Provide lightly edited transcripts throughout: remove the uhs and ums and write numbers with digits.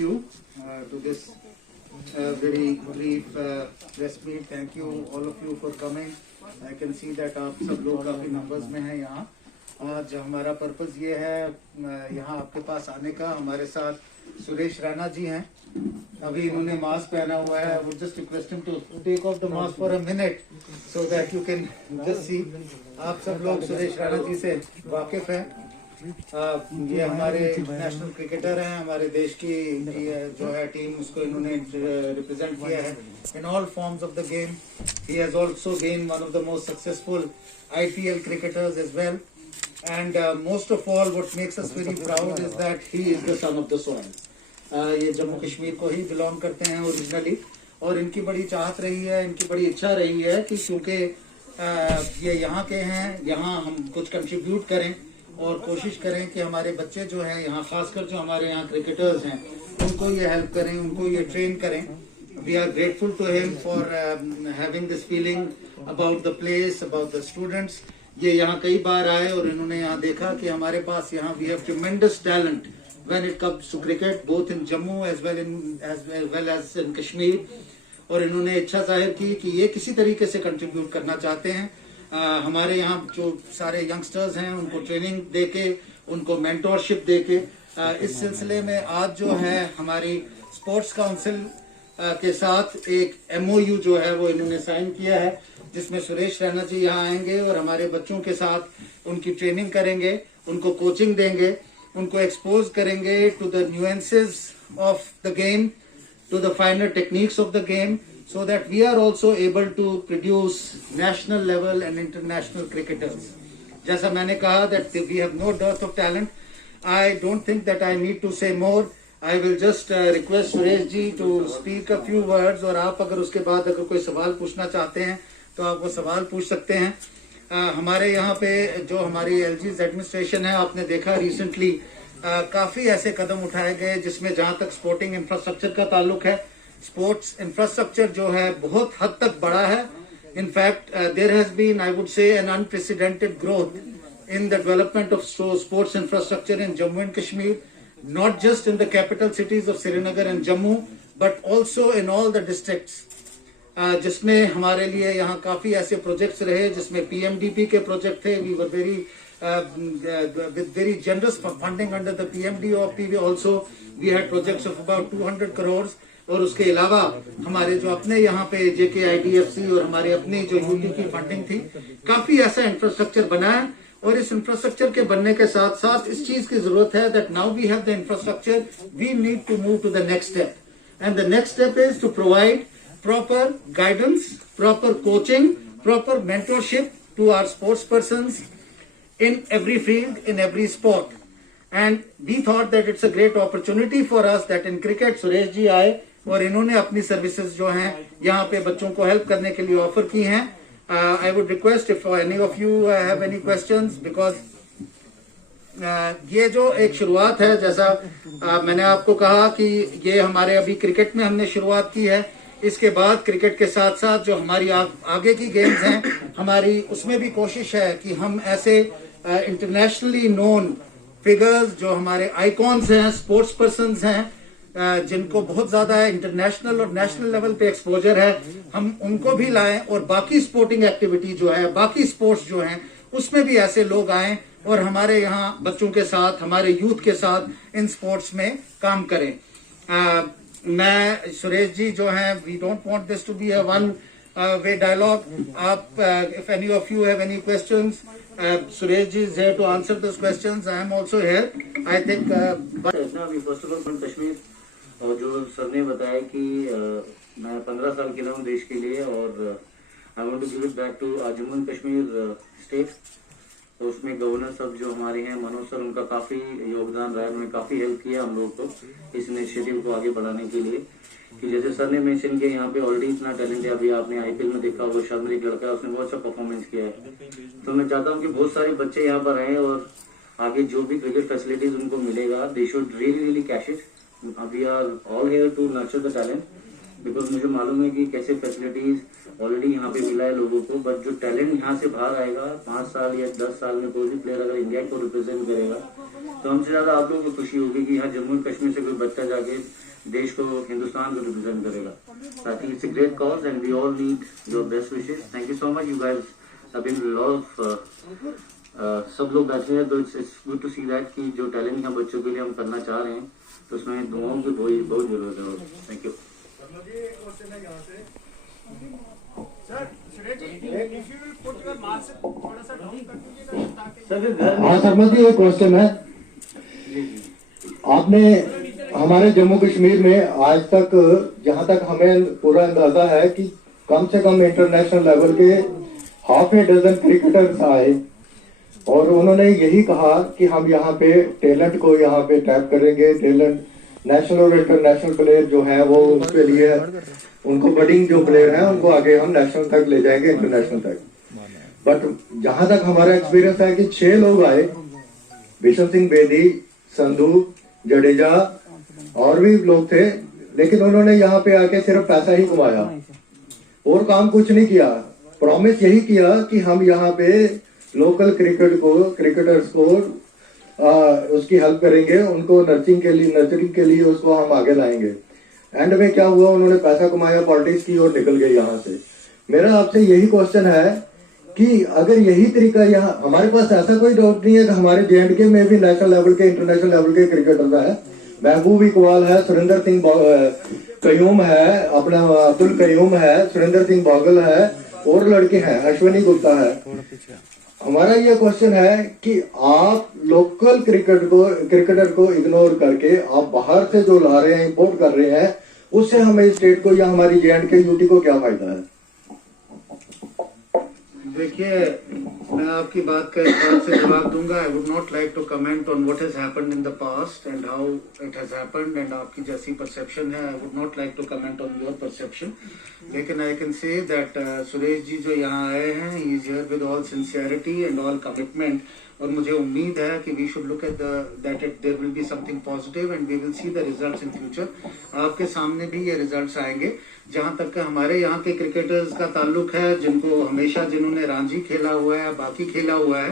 you to this very brief press meet. Thank you all of you for coming. I can see that आप सब लोग काफी numbers में हैं यहाँ. आज हमारा पर्पस ये है यहाँ आपके पास आने का. हमारे साथ सुरेश रैना जी हैं. अभी इन्होंने मास्क पहना हुआ है. I would just request him to take off the mask for a minute so that you can just see. आप सब लोग सुरेश रैना जी से वाकिफ हैं. ये हमारे इंटरनेशनल क्रिकेटर हैं. हमारे देश की जो है टीम उसको इन्होंने रिप्रेजेंट किया है in all forms of the game. He has also been one of the most successful IPL cricketers as well. And most of all, what makes us very proud is that he is the son of the soil. ये जम्मू कश्मीर को ही belong करते हैं originally. और इनकी बड़ी चाहत रही है, इनकी बड़ी इच्छा रही है कि क्योंकि ये यहाँ के हैं, यहाँ हम कुछ कंट्रीब्यूट करें और कोशिश करें कि हमारे बच्चे जो हैं यहाँ, खासकर जो हमारे यहाँ क्रिकेटर्स हैं, उनको ये हेल्प करें, उनको ये ट्रेन करें. We are grateful to him for having this feeling about the place, about the students. ये यहाँ कई बार आए और इन्होंने यहाँ देखा कि हमारे पास यहाँ we have tremendous talent when it comes to cricket, both in Jammu as well as in Kashmir. और इन्होंने इच्छा जाहिर की कि ये किसी तरीके से कंट्रीब्यूट करना चाहते हैं. हमारे यहाँ जो सारे यंगस्टर्स हैं उनको ट्रेनिंग देके, उनको मेंटोरशिप देके, इस सिलसिले में आज जो है हमारी स्पोर्ट्स काउंसिल के साथ एक MOU जो है वो इन्होंने साइन किया है, जिसमें सुरेश रैना जी यहाँ आएंगे और हमारे बच्चों के साथ उनकी ट्रेनिंग करेंगे, उनको कोचिंग देंगे, उनको एक्सपोज करेंगे to the nuances of the game, to the finer techniques of the game, so that we are also able to produce national level and international cricketers. जैसा मैंने कहा that we have no dearth of talent. I don't think that I need to say more. I will just request Suresh ji to speak a few words. और आप अगर उसके बाद अगर कोई सवाल पूछना चाहते हैं तो आप वो सवाल पूछ सकते हैं. हमारे यहाँ पे जो हमारी LG's एडमिनिस्ट्रेशन है, आपने देखा रिसेंटली काफी ऐसे कदम उठाए गए जिसमें जहाँ तक स्पोर्टिंग इंफ्रास्ट्रक्चर का ताल्लुक है, स्पोर्ट्स इंफ्रास्ट्रक्चर जो है बहुत हद तक बड़ा है. In fact there has been, I would say, an unprecedented growth in the development of sports infrastructure in Jammu and Kashmir, not just in the capital cities of Srinagar and Jammu but also in all the districts. जिसमें हमारे लिए यहाँ काफी ऐसे projects रहे जिसमें PMDP के project थे. We were very generous funding under the PMDP also. We had projects of about 200 crores. और उसके अलावा हमारे जो अपने यहाँ पे JKIDFC और हमारे अपनी जो UT की फंडिंग थी, काफी ऐसा इंफ्रास्ट्रक्चर बना है. और इस इंफ्रास्ट्रक्चर के बनने के साथ साथ इस चीज की जरूरत है that now we have the infrastructure, we need to move to the next step. And the next step is to provide proper guidance, proper coaching, proper mentorship to our sports persons in every field, in every sport. And we thought that it's a great opportunity for us that in cricket Suresh ji आए और इन्होंने अपनी services जो हैं यहाँ पे बच्चों को हेल्प करने के लिए ऑफर की हैं. I would request if any of you have any questions, because ये जो एक शुरुआत है, जैसा मैंने आपको कहा कि ये हमारे अभी क्रिकेट में हमने शुरुआत की है. इसके बाद क्रिकेट के साथ साथ जो हमारी आगे की गेम्स हैं हमारी, उसमें भी कोशिश है कि हम ऐसे इंटरनेशनली नोन फिगर्स जो हमारे आइकॉन्स हैं, स्पोर्ट्स पर्सन्स हैं, जिनको बहुत ज्यादा इंटरनेशनल और नेशनल लेवल पे एक्सपोजर है, हम उनको भी लाएं. और बाकी स्पोर्टिंग एक्टिविटी जो है, बाकी स्पोर्ट्स जो हैं, उसमें भी ऐसे लोग आएं और हमारे यहाँ बच्चों के साथ, हमारे यूथ के साथ इन स्पोर्ट्स में काम करें. मैं सुरेश जी जो हैं, we don't want this to be a one way dialogue. आप if any of you have any questions, Suresh ji is here to answer this questions. I am also here. I think first of all Kashmir, और जो sir ने बताया कि मैं 15 साल खेला हूँ देश के लिए और I want to give it back to Jammu and Kashmir state. तो उसमें गवर्नर सब जो हमारे हैं, मनोज सर, उनका काफी योगदान रहा है. उन्होंने काफी हेल्प किया हम लोग को इस इनिशिएटिव को आगे बढ़ाने के लिए. कि जैसे सर ने मेंशन किया, यहाँ पे ऑलरेडी इतना टैलेंट है. अभी आपने IPL में देखा होगा, शर्मा एक लड़का है, उसने बहुत अच्छा परफॉर्मेंस किया है. तो मैं चाहता हूँ कि बहुत सारे बच्चे यहाँ पर आए और आगे जो भी क्रिकेट फैसिलिटीज उनको मिलेगा, they should really cash it. We are all here to nurture the talent, because मुझे मालूम है कि कैसे फैसिलिटीज ऑलरेडी यहाँ पे मिला है लोगों को. बट जो टैलेंट यहाँ से बाहर आएगा 5 साल या 10 साल में, कोई भी प्लेयर अगर इंडिया को रिप्रेजेंट करेगा, तो हमसे ज्यादा आप लोगों को खुशी होगी कि यहाँ जम्मू कश्मीर से कोई बच्चा जाके देश को, हिंदुस्तान को रिप्रेजेंट करेगा। I think it's a great cause and we all need your best wishes. Thank you so much, you guys have been lot of सब लोग बैठे हैं, तो it's good to see that कि जो टैलेंट हम बच्चों के लिए हम करना चाह रहे हैं, तो उसमें दुआओं की बहुत जरूरत है। Thank you. हाँ शर्मा जी, एक क्वेश्चन है। आपने हमारे जम्मू कश्मीर में आज तक, जहाँ तक हमें पूरा अंदाजा है कि कम से कम इंटरनेशनल लेवल के हाफ ए डजन क्रिकेटर्स आए और उन्होंने यही कहा कि हम यहाँ पे टैलेंट को यहाँ पे टैप करेंगे। टैलेंट नेशनल और इंटरनेशनल प्लेयर जो है वो उसके लिए उनको बडिंग जो प्लेयर है उनको आगे हम नेशनल तक ले जाएंगे, इंटरनेशनल तक। बट जहां तक हमारा एक्सपीरियंस है कि 6 लोग आए, बिशन सिंह बेदी, संधू, जडेजा और भी लोग थे, लेकिन उन्होंने यहाँ पे आके सिर्फ पैसा ही कमाया और काम कुछ नहीं किया। प्रॉमिस यही किया कि हम यहाँ पे लोकल क्रिकेटर्स को उसकी हेल्प करेंगे, उनको नर्चरिंग के लिए उसको हम आगे लाएंगे। एंड में क्या हुआ, उन्होंने पैसा कमाया, पॉलिटिक्स की और निकल गए यहाँ से। मेरा आपसे यही क्वेश्चन है कि अगर यही तरीका यहाँ, हमारे पास ऐसा कोई डाउट नहीं है कि हमारे JNK में भी नेशनल लेवल के, इंटरनेशनल लेवल के क्रिकेटर है। महबूब इकबाल है, सुरेंद्र सिंह कयूम है, अपना अब्दुल कयूम है, सुरेंद्र सिंह बागल है और लड़के हैं, अश्विनी गुप्ता है। हमारा ये क्वेश्चन है कि आप लोकल क्रिकेटर को इग्नोर करके आप बाहर से जो ला रहे हैं, इंपोर्ट कर रहे हैं, उससे हमें स्टेट को या हमारी JNK यूटी को क्या फायदा है? देखिए, मैं आपकी बात का इस बात से जवाब दूंगा। I would not like to comment on what has happened in the past and how it has happened, and आपकी जैसी परसेप्शन है, I would not like to comment on your perception. लेकिन I can say that Suresh ji जो यहाँ आए हैं, he is here with all sincerity and all commitment, और मुझे उम्मीद है कि we should look at that it there will be something positive and we will see the results in future. आपके सामने भी ये रिजल्ट्स आएंगे। जहां तक हमारे यहाँ के क्रिकेटर्स का ताल्लुक है, जिनको हमेशा, जिन्होंने रणजी खेला हुआ है, बाकी खेला हुआ है,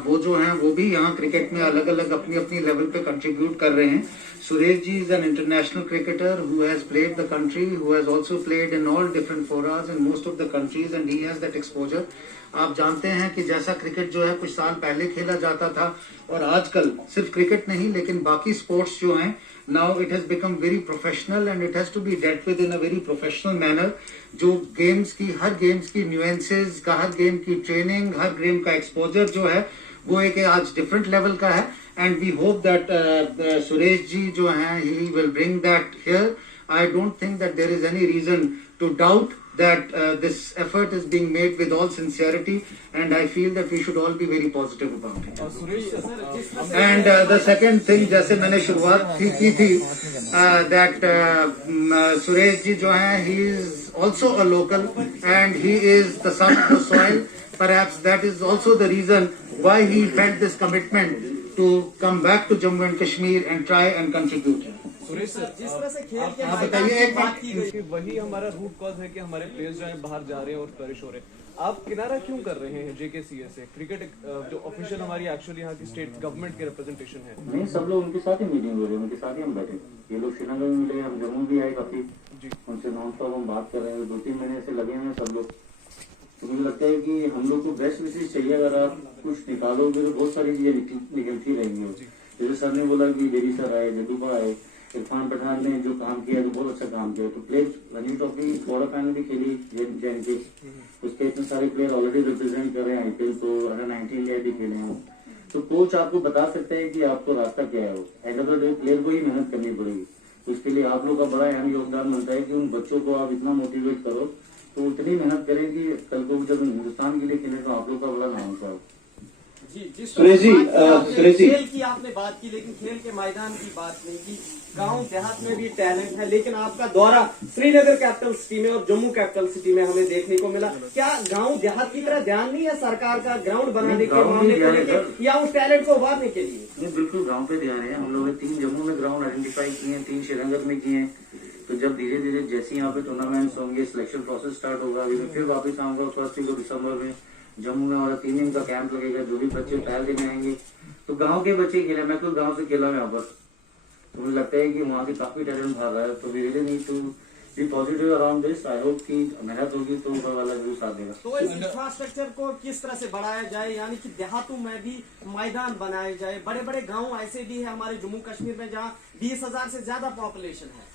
वो जो हैं वो भी यहाँ क्रिकेट में अलग अलग अपनी अपनी लेवल पे कंट्रीब्यूट कर रहे हैं। Suresh ji is an international cricketer who has played the country, who has also played in all different fora in most of the countries and he has that exposure. आप जानते हैं कि जैसा क्रिकेट जो है कुछ साल पहले खेला जाता था, और आजकल सिर्फ क्रिकेट नहीं लेकिन बाकी स्पोर्ट्स जो हैं, now it has become very professional and it has to be dealt with in a very professional manner. जो हर गेम्स की न्यूएंसेस का, हर गेम की ट्रेनिंग, हर गेम का एक्सपोजर जो है वो एक आज डिफरेंट लेवल का है। And we hope that Suresh ji जो हैं, he will bring that here. I don't think that there is any reason to doubt that this effort is being made with all sincerity, and I feel that we should all be very positive about it. And the second thing, जैसे मैंने शुरुआत की थी, that Suresh ji जो हैं, he is also a local and he is the son of the soil. Perhaps that is also the reason why he felt this commitment to come back to Jammu and Kashmir and try and contribute. Suresh sir, जिस तरह से खेल के बताइए एक बात की गई, वही हमारा रूट कॉज है कि हमारे प्लेयर्स जो है बाहर जा रहे हैं और पेरिश हो रहे हैं। आप किनारा क्यों कर रहे हैं JKCA से? क्रिकेट जो ऑफिशियल हमारी एक्चुअली यहाँ की स्टेट गवर्नमेंट के रिप्रेजेंटेशन है। नहीं, सब लोग उनके साथ ही मीटिंग हो रही है, उनके साथ ही हम बैठे। ये लोग श्रीनगर में मिले, हम जम्मू भी आए काफी, उनसे नॉन स्टॉप हम बात कर रहे हैं। 2-3 महीने से लगे हुए हैं सब लोग। तो मुझे लगता है कि हम लोग को बेस्ट विशेष चाहिए। अगर आप कुछ निकालोगे तो बहुत सारी चीजें निकलती रहेंगी। जैसे सर ने बोला कि बेरी सर आए, जदूबा आए, इरफान पठान ने जो काम किया तो बहुत अच्छा काम किया। तो player Ranji trophy quarter final भी खेली JNK, उसके इतने सारे प्लेयर ऑलरेडी रिप्रेजेंट कर रहे हैं IPL, तो अंडर 19 इंडिया भी खेले हैं। तो कोच आपको बता सकते हैं कि आपको रास्ता क्या है। वो end of the day player को ही मेहनत करनी पड़ेगी। उसके लिए आप लोग का बड़ा अहम योगदान बनता है कि उन बच्चों को आप इतना मोटिवेट करो, तो उतनी मेहनत करें कि कल को जब हिंदुस्तान के लिए खेले तो आप लोग का बड़ा नाम हो। सुरेश जी, खेल की आपने बात की, लेकिन खेल के मैदान की बात नहीं की। गांव देहात में भी टैलेंट है, लेकिन आपका दौरा श्रीनगर कैपिटल सिटी में और जम्मू कैपिटल सिटी में हमें देखने को मिला। क्या गांव देहात की तरह ध्यान नहीं है सरकार का ग्राउंड बनाने के मामले को लेकर या उस टैलेंट को उभारने के लिए? नहीं, बिल्कुल गांव पे ध्यान है। हम लोगों ने 3 जम्मू में ग्राउंड आइडेंटिफाई किए हैं, 3 श्रीनगर में किए हैं। तो जब धीरे धीरे जैसे यहाँ पे टूर्नामेंट्स होंगे, सिलेक्शन प्रोसेस स्टार्ट होगा, अभी मैं फिर वापस आऊंगा 1 दिसंबर में जम्मू में, और 3 दिन का कैंप लगेगा। जो भी बच्चे ट्रायल देने आएंगे तो गांव के बच्चे खेले। मैं खुद गांव से खेला हूं यहाँ पर, तो मुझे लगता है कि वहाँ से काफी टैलेंट बाहर रहा है, तो we really need to be positive around this. I hope कि मेहनत होगी तो ऊपर वाला जरूर साथ देगा। तो इस इंफ्रास्ट्रक्चर को किस तरह से बढ़ाया जाए, यानी कि देहातों में भी मैदान बनाए जाए। बड़े बड़े गांव ऐसे भी है हमारे जम्मू कश्मीर में जहां 20,000 से ज्यादा पॉपुलेशन है।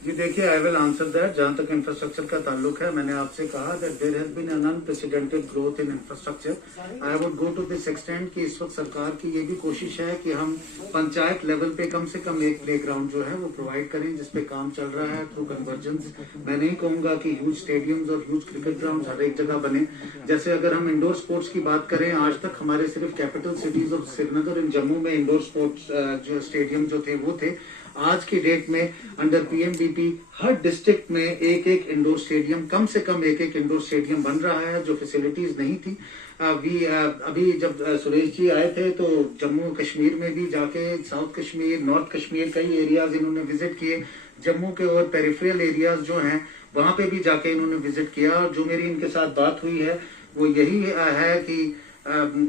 जी देखिए, आई विल आंसर दैट। जहां तक इंफ्रास्ट्रक्चर का ताल्लुक है, मैंने आपसे कहा that there has been an unprecedented growth in infrastructure. I would go to this extent कि इस वक्त सरकार की ये भी कोशिश है कि हम पंचायत लेवल पे कम से कम एक प्लेग्राउंड जो है वो प्रोवाइड करें, जिसपे काम चल रहा है थ्रू कन्वर्जेंस। मैं नहीं कहूंगा कि ह्यूज स्टेडियम्स और ह्यूज क्रिकेट ग्राउंड हर एक जगह बने। जैसे अगर हम इंडोर स्पोर्ट्स की बात करें, आज तक हमारे सिर्फ capital cities of Srinagar and Jammu में इंडोर स्पोर्ट्स जो स्टेडियम जो थे वो थे। आज की डेट में अंडर पीएमबीपी हर डिस्ट्रिक्ट में एक एक इंडोर स्टेडियम, कम से कम एक एक इंडोर स्टेडियम बन रहा है, जो फैसिलिटीज नहीं थी। अभी जब सुरेश जी आए थे तो जम्मू कश्मीर में भी जाके, साउथ कश्मीर, नॉर्थ कश्मीर, कई एरियाज इन्होंने विजिट किए। जम्मू के और पेरिफेरल एरियाज जो हैं वहां पे भी जाके इन्होंने विजिट किया। और जो मेरी इनके साथ बात हुई है वो यही है कि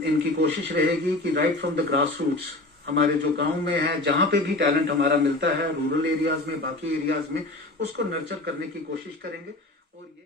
इनकी कोशिश रहेगी कि right from the grass roots, हमारे जो गांव में है, जहां पे भी टैलेंट हमारा मिलता है, रूरल एरियाज में, बाकी एरियाज में, उसको नर्चर करने की कोशिश करेंगे। और ये